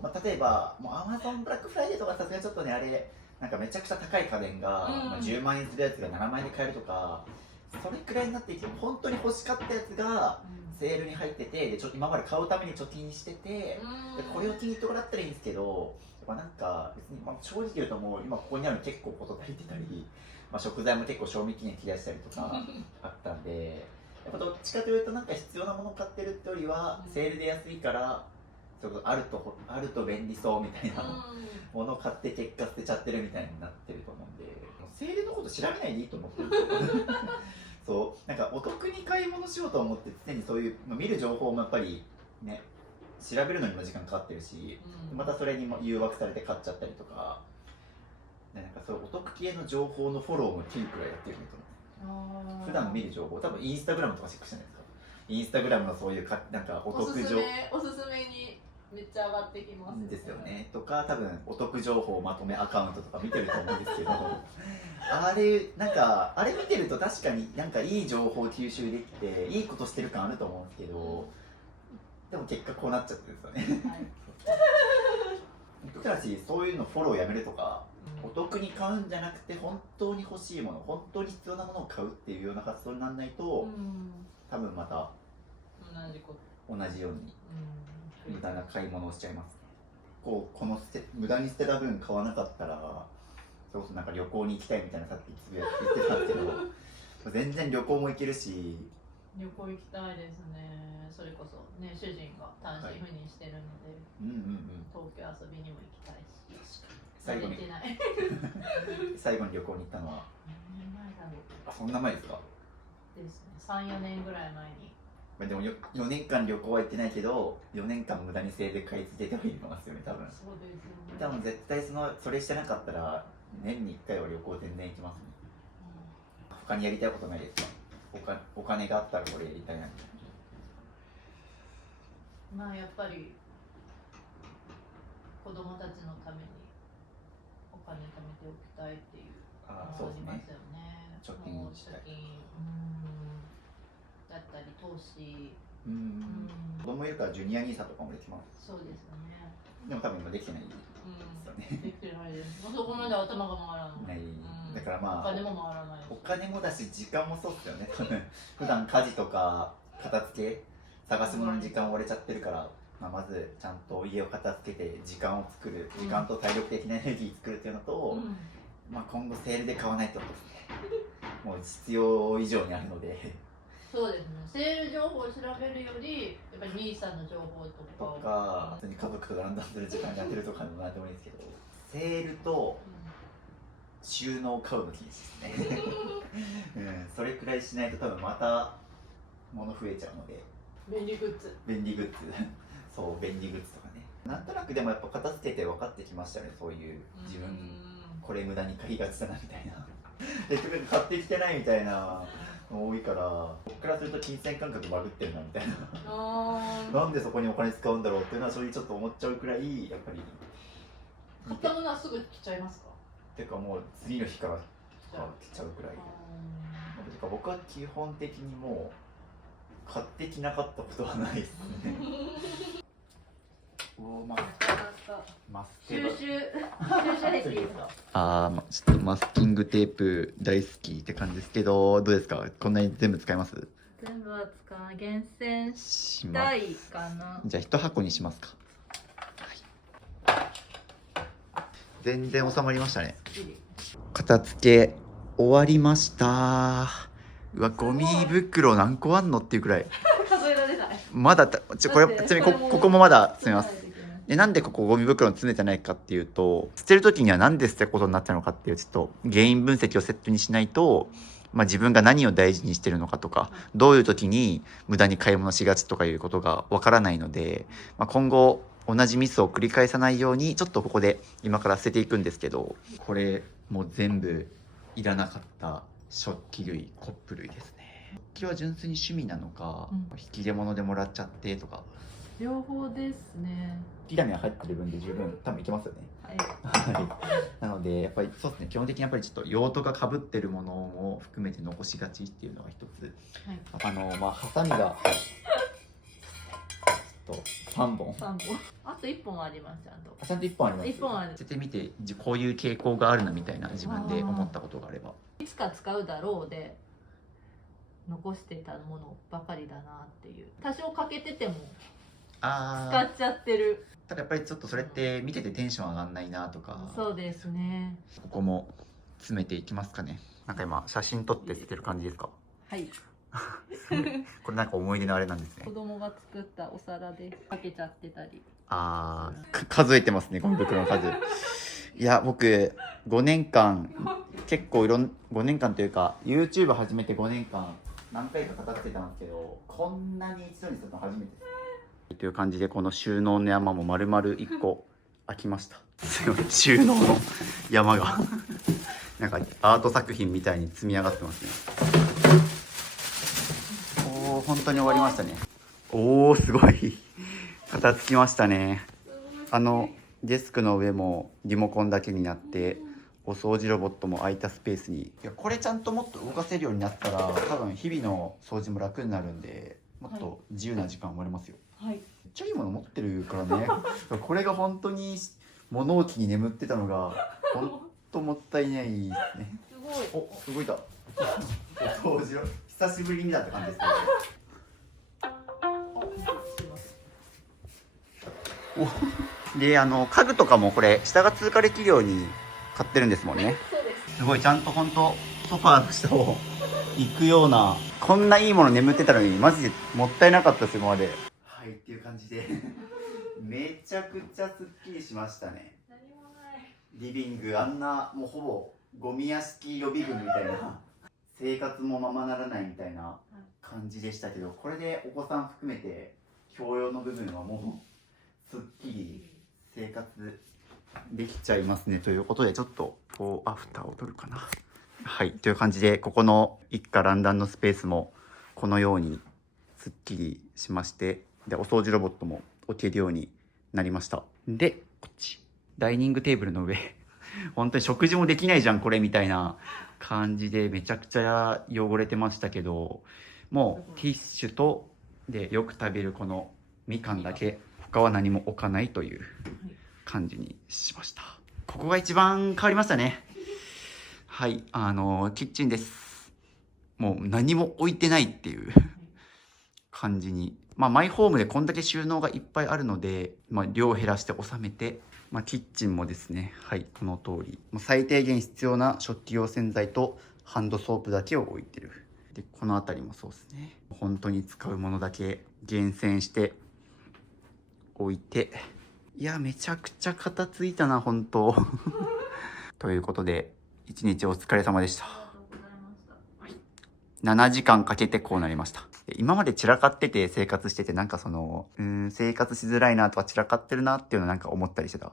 まあ、例えばもう Amazon ブラックフライデーとかさすがにちょっとねあれなんかめちゃくちゃ高い家電が、まあ、10万円するやつが7万円で買えるとかそれくらいになっていても本当に欲しかったやつがセールに入っててで今まで買うために貯金しててでこれを気に入ってもらったらいいんですけどやっぱなんか別に、まあ、正直言うともう今ここにあるの結構こと足りてたり、まあ、食材も結構賞味期限切り出したりとかあったんでやっぱどっちかというとなんか必要なものを買ってるってよりはセールで安いからあると便利そうみたいなものを買って結果捨てちゃってるみたいになってると思うんでセールのこと調べないでいいと思ってるそうなんかお得に買い物しようと思って常にそういう、まあ、見る情報もやっぱりね調べるのにも時間かかってるし、またそれにも誘惑されて買っちゃったりとかでなんかそういうお得系の情報のフォローもピンクらいやってると思うんです普段見る情報多分インスタグラムとかチェックしてないですかインスタグラムのそういうなんかお得情報おすすめにめっちゃ上がってきますですよねとか多分お得情報まとめアカウントとか見てると思うんですけどあれ見てると確かになんかいい情報吸収できていいことしてる感あると思うんですけどでも結果こうなっちゃってるんですよね、はい、ただしそういうのフォローやめるとか、お得に買うんじゃなくて本当に欲しいもの本当に必要なものを買うっていうような発想にならないと、多分また同じように無駄な買い物をしちゃいますね。この無駄に捨てた分買わなかったらそれこそなんか旅行に行きたいみたいなさっき言ってたんですけど全然旅行も行けるし旅行行きたいですね。それこそね主人が単身赴任してるので、東京遊びにも行きたいし最後に最後に旅行に行ったのは何年前だろう。あ、そんな前ですか？ですね、3、4年ぐらい前に。でも4年間旅行は行ってないけど4年間無駄にセールで買い付けてはいますよね多分。そうですよね。多分絶対それしてなかったら年に1回は旅行全然行きますね、他にやりたいことないですか？お金があったらこれやりたいなみたいな。まあやっぱり子供たちのためにお金貯めておきたいっていうのがありますよね。貯金をしたい。だったり投資。子供いるからジュニアニーサとかもできます。そうですね。でも多分今できてないですよね。できてないです。そこまで頭が回らない。だからまあお金も回らない。お金もだし時間もそうっすよね。多分普段家事とか片付け探すものに時間を追われちゃってるから、まずちゃんと家を片付けて時間を作る、時間と体力的なエネルギー作るっていうのと、まあ今後セールで買わないってことですね。もう必要以上にあるので。そうですね。セール情報を調べるよりやっぱり兄さんの情報とか普通に家族とかランダムする時間にやってるとかでもなんでもいいですけど、セールと収納を買うの禁止ですね。それくらいしないと多分また物増えちゃうので。便利グッズそう便利グッズとかね。なんとなくでもやっぱ片付けて分かってきましたね。そういう自分これ無駄に買いがちだなみたいな結局買ってきてないみたいなの多いから僕からすると金銭感覚バグってるなみたいななんでそこにお金使うんだろうっていうのは正直ちょっと思っちゃうくらいやっぱり買ったものはすぐ着ちゃいますか？てかもう次の日から来ちゃうくらいてか僕は基本的にもう買ってきなかったことはないですね。おお、まあ、マス収集入っていいですか？ちょっとマスキングテープ大好きって感じですけど、どうですか？こんなに全部使います？全部は使わない。厳選ししたいかな。じゃあ一箱にしますか。全然収まりましたね。片付け終わりました。うわ、ゴミ袋何個あんのっていうくらい。数えられない。まだこれちなみにここもまだ詰めます。なんでここゴミ袋に詰めてないかっていうと、捨てる時にはなんで捨てることになったのかっていうちょっと原因分析をセットにしないと、自分が何を大事にしてるのかとか、どういう時に無駄に買い物しがちとかいうことがわからないので、今後同じミスを繰り返さないようにちょっとここで今から捨てていくんですけど、これもう全部いらなかった食器類、コップ類ですね。食器は純粋に趣味なのか、引き出物でもらっちゃってとか。両方ですね。ティラミは入ってる分で十分多分いけますよね。はい。なのでやっぱりそうですね、基本的にやっぱりちょっと用途が被ってるものを含めて残しがちっていうのが一つ。ハサミがちょっと3本。あと1本ありますちゃんと。ちゃんと1本あります。1本ある。捨ててみてこういう傾向があるなみたいな自分で思ったことがあれば。いつか使うだろうで残してたものばかりだなっていう。多少欠けてても使っちゃってる。ただやっぱりちょっとそれって見ててテンション上がんないなとか。そうですね。ここも詰めていきますかね。なんか今写真撮って捨てる感じですか？はい。これなんか思い出のあれなんですね。子供が作ったお皿でかけちゃってたり。数えてますね、ゴミ袋の数。いや、僕5年間結構5年間というか YouTube 始めて5年間何回か片付けたんですけど、こんなに一度にするの初めてです。という感じでこの収納の山も丸々1個開きました。収納の山がなんかアート作品みたいに積み上がってますね。おー、本当に終わりましたね。おー、すごい片付きましたね。デスクの上もリモコンだけになって、お掃除ロボットも空いたスペースに。いや、これちゃんともっと動かせるようになったら多分日々の掃除も楽になるんで、もっと自由な時間生まれますよ。はい、めっちゃいいもの持ってるからねこれが本当に物置に眠ってたのが本当もったいないですね。すごい。お、動いた。お掃除ロ久しぶりにだって感じですけど。で、家具とかもこれ下が通過できるように買ってるんですもんね。すごいちゃんと本当ソファーの下を行くような、こんないいもの眠ってたのにマジでもったいなかったです今まで。はいっていう感じでめちゃくちゃすっきりしましたね。何もない。リビングあんなもうほぼゴミ屋敷予備軍みたいな生活もままならないみたいな感じでしたけど、これでお子さん含めて教養の部分はもうすっきり生活できちゃいますね。ということでちょっとこうアフターを取るかな。はいという感じでここの一家乱々のスペースもこのようにすっきりしまして、でお掃除ロボットも置けるようになりました。でこっちダイニングテーブルの上本当に食事もできないじゃんこれみたいな感じでめちゃくちゃ汚れてましたけど、もうティッシュとでよく食べるこのみかんだけ、他は何も置かないという感じにしました。ここが一番変わりましたね。はい、キッチンです。もう何も置いてないっていう感じに、マイホームでこんだけ収納がいっぱいあるので、量を減らして収めて、キッチンもですね、はい、この通り最低限必要な食器用洗剤とハンドソープだけを置いてる。でこの辺りもそうですね、本当に使うものだけ厳選して置いて、いやめちゃくちゃ片付いたな本当ということで一日お疲れ様でした。7時間かけてこうなりました。今まで散らかってて生活してて、なんか生活しづらいなとか散らかってるなっていうのなんか思ったりしてた。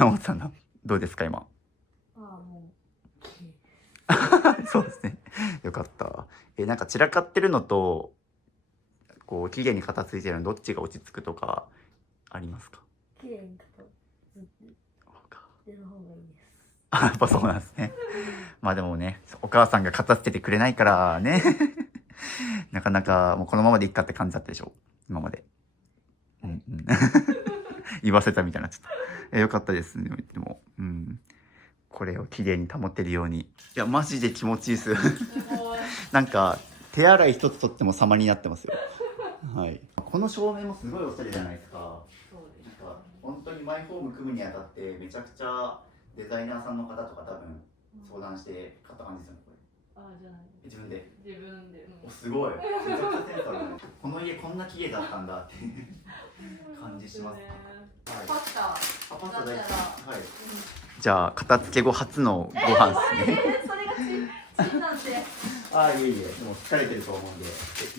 思ってたんだ。どうですか今。そうですね。よかった。なんか散らかってるのとこう綺麗に片付いてるのどっちが落ち着くとかありますか？綺麗に片付いてる方がいいです。やっぱそうなんですね。でもね、お母さんが片付けてくれないからねなかなかもうこのままでいっかって感じだったでしょ今まで。うんうん。言わせたみたいになっちゃった。よかったですね。でも、うん。これを綺麗に保てるように。いや、マジで気持ちいいです。なんか、手洗い一つとっても様になってますよ。はい。この照明もすごいおしゃれじゃないですか。そうです。なんか、本当にマイホーム組むにあたって、めちゃくちゃデザイナーさんの方とか多分相談して買った感じですよね、これ。ああ、じゃない。自分で。自分で。お、すごい。めちゃくちゃセンスあるね。この家こんな綺麗だったんだって感じします。はい。パスタ。パスタ大好き。はい。うじゃあ片付け後初のご飯ですね。それがちなんて。ああ、いえいえ、もう疲れてると思うんで。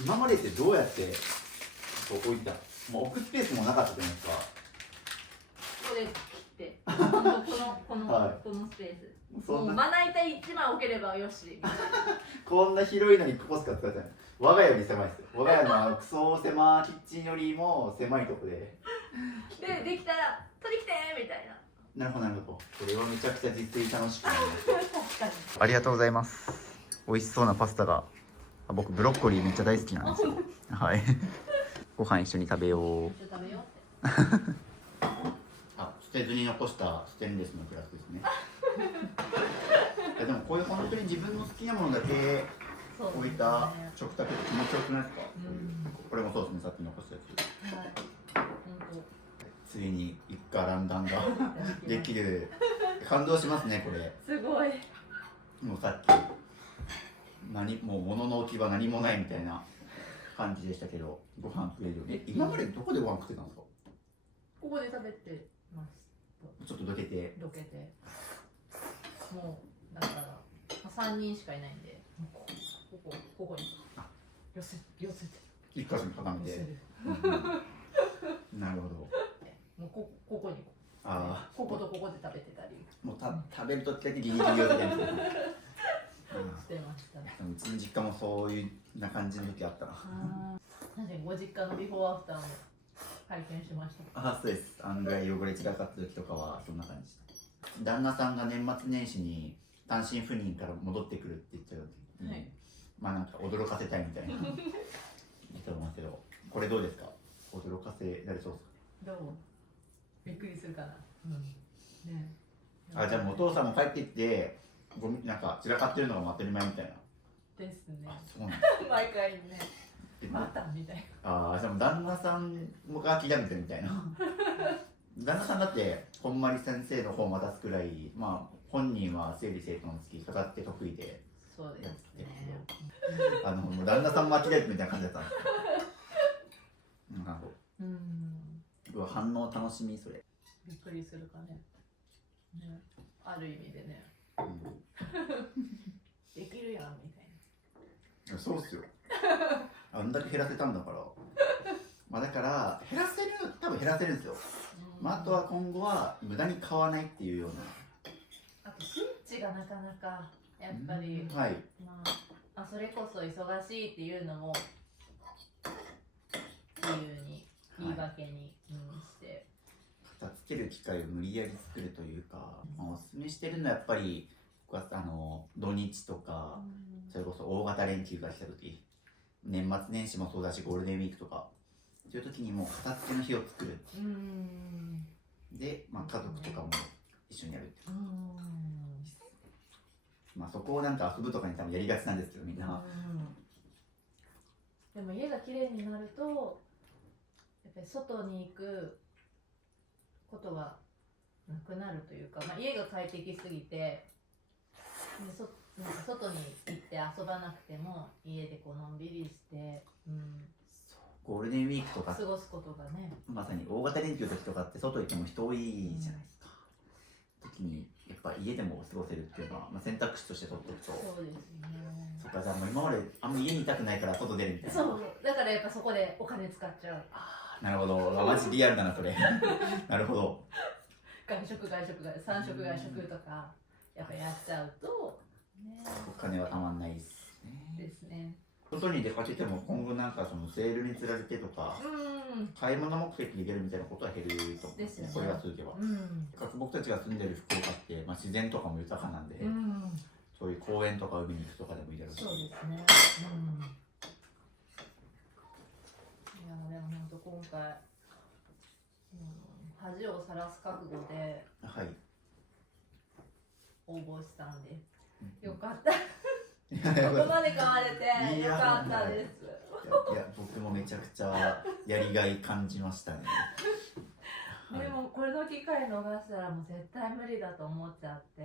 今までってどうやって置いた？もう置くスペースもなかったじゃないですか。ここで切って、このスペース。もうまな板1枚置ければよし。こんな広いのにここしか使ってない。我が家より狭いですよ。我が家のクソ狭キッチンよりも狭いとこで。で、できたら取り来てみたいな。なるほどなるほど。これはめちゃくちゃ実に楽しくなります。確かに。ありがとうございます。美味しそうなパスタが。僕ブロッコリーめっちゃ大好きなんですよ。はい。ご飯一緒に食べよう。一緒食べようって。あ、捨てずに残したステンレスのグラスですね。いやでもこういう本当に自分の好きなものだけ置いた食卓って気持ちよくないですか？これもそうですね、さっき残したやつ。はい。ついに一家乱談ができる。感動しますねこれ。すごい。もうさっきもう物の置き場何もないみたいな感じでしたけど、ご飯食えるよね。今までどこでご飯食ってたんですか？ここで食べてます。ちょっとどけて。もうだから3人しかいないんで、ここに寄せて一箇所に固めて。なるほど。もうここにああ。こことここで食べてたり。もう食べるときだけギリギリ寄せてるんですよ。してましたね。うちの実家もそういうな感じの時あったな。確かにご実家のビフォーアフターも拝見しました。あ、そうです。案外汚れ散らかった時とかはそんな感じでした。旦那さんが年末年始に単身赴任から戻ってくるって言っちゃう時に、まあなんか驚かせたいみたいな言ってますけど、これどうですか？驚かせられそうですか？どう？びっくりするかな。ね。あ、じゃあもうお父さんも帰ってきてゴミなんか散らかってるのが当たり前みたいな。ですね。あ、そうなんだ。毎回ね。またみたいな。ああ、じゃあ旦那さんが諦めてるみたいな。旦那さんだってこんまり先生の本を渡すくらい、まあ本人は整理整頓好き、片付け得意で。そうですね。もう旦那さんも呆れてみたいな感じだったんですか。なるほど。反応楽しみそれ。びっくりするかね。ね、ある意味でね。できるやんみたいな。そうっすよ。あんだけ減らせたんだから。まあだから多分減らせるんですよ。まああとは今後は無駄に買わないっていうような。あとスイッチがなかなかやっぱり、はい。まあそれこそ忙しいっていうのも理由に言い訳にして片付ける機会を無理やり作るというか、まあ、おすすめしてるのはやっぱり僕は土日とか、それこそ大型連休が来た時、年末年始もそうだしゴールデンウィークとかっていう時にもう片付けの日を作る。で、まあ、家族とかも一緒にやるっていう。まあそこをなんか遊ぶとかに多分やりがちなんですけどみんな。でも家が綺麗になるとやっぱり外に行くことがなくなるというか、まあ、家が快適すぎてなんか外に行って遊ばなくても家でこうのんびりして、ゴールデンウィークとか過ごすことがね、まさに大型連休の時とかって外行っても人多いじゃないですか。時にやっぱ家でも過ごせるっていうのは、まあ、選択肢として取っておくと。そうですね。そっか、じゃあもう今まであんま家にいたくないから外出るみたいな。そうだからやっぱそこでお金使っちゃう。なるほど、マジリアルだなそれ。なるほど。3食外食とかやっぱやっちゃうと、ね、お金はたまんないですね。ですね。外に出かけても今後なんかそのセールにつられてとか、買い物目的で出るみたいなことは減ると思うですよね。これが続けば。僕たちが住んでる福岡って、まあ、自然とかも豊かなんで、そういう公園とか海に行くとかでもいいだろうし。そうですね。今回、恥をさらす覚悟ではい応募したんで、うんよかった。ここまで買われてよかったです。いや僕もめちゃくちゃやりがい感じましたね。はい、でもこれの機会逃したらもう絶対無理だと思っちゃって、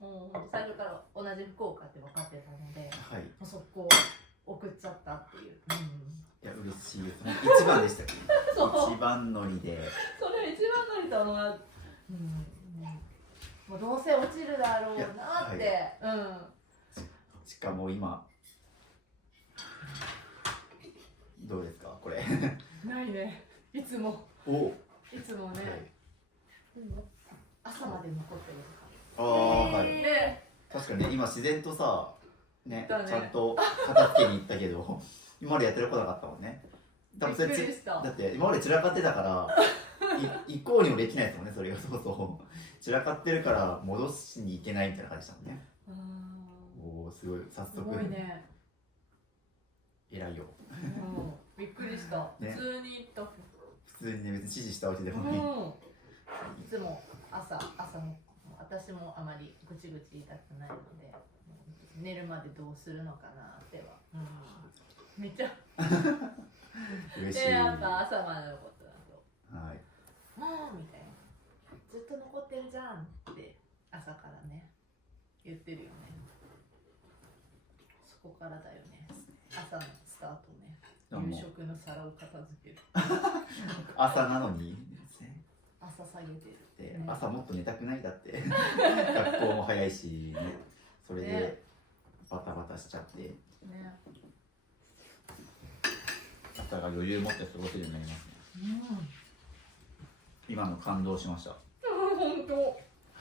もう最初から同じ福岡って分かってたので、はい、もう速攻送っちゃったっていう。いや嬉しいです。一番でしたっけ？そう一番乗りで。それ一番乗りと思う。もうどうせ落ちるだろうなって。しかも今どうですかこれ？ないね。いつも。いつもね。朝まで残ってるとか。はい。確かにね今自然とさねちゃんと片付けに行ったけど今までやってることなかったもんね。多分それびっくりしただって今まで散らかってたから行こうにもできないですもんねそれが。そうそう散らかってるから戻しに行けないみたいな感じだもんね。おおすごい早速。すごいね。偉いよ。びっくりした。ね、普通に行った。普通にね別に指示したわけでもない。いつも朝の私もあまりぐちぐち言いたくないので寝るまでどうするのかなっては、めっちゃ嬉しい。でやっぱ朝までのことだとはいもうみたいなずっと残ってるじゃんって朝からね言ってるよね。そこからだよね朝のスタートね。夕食の皿を片付ける。朝なのにですね。朝下げてる。で、朝もっと寝たくないだって学校も早いしね。それでバタバタしちゃって。ね。朝が余裕持って過ごせるようになりますね。今の感動しました。本当。は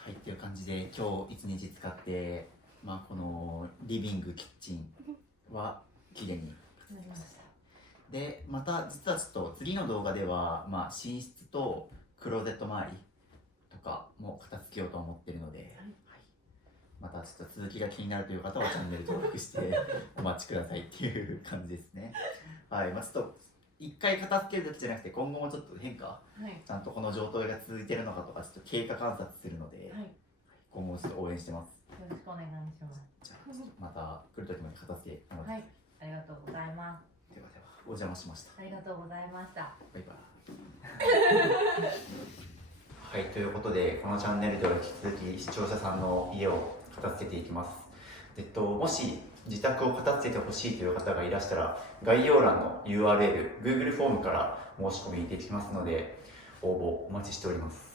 いっていう感じで今日一日使ってこのリビングキッチンは綺麗になりました。でまた実はちょっと次の動画では、寝室とクローゼット周りとかも片付けようと思ってるので、またちょっと続きが気になるという方はチャンネル登録してお待ちくださいっていう感じですね。はい、ちょっと一回片付けるだけじゃなくて今後もちょっと変化、ちゃんとこの状態が続いてるのかとかちょっと経過観察するので、今後もちょっと応援してます。よろしくお願いします。じゃあまた来る時まで片付けお待ちください。ありがとうございます。ではではお邪魔しました。ありがとうございました。バイバイ。はい、ということでこのチャンネルでは引き続き視聴者さんの家を片付けていきます。もし自宅を片付けてほしいという方がいらしたら概要欄の URL、Google フォームから申し込みできますので応募お待ちしております。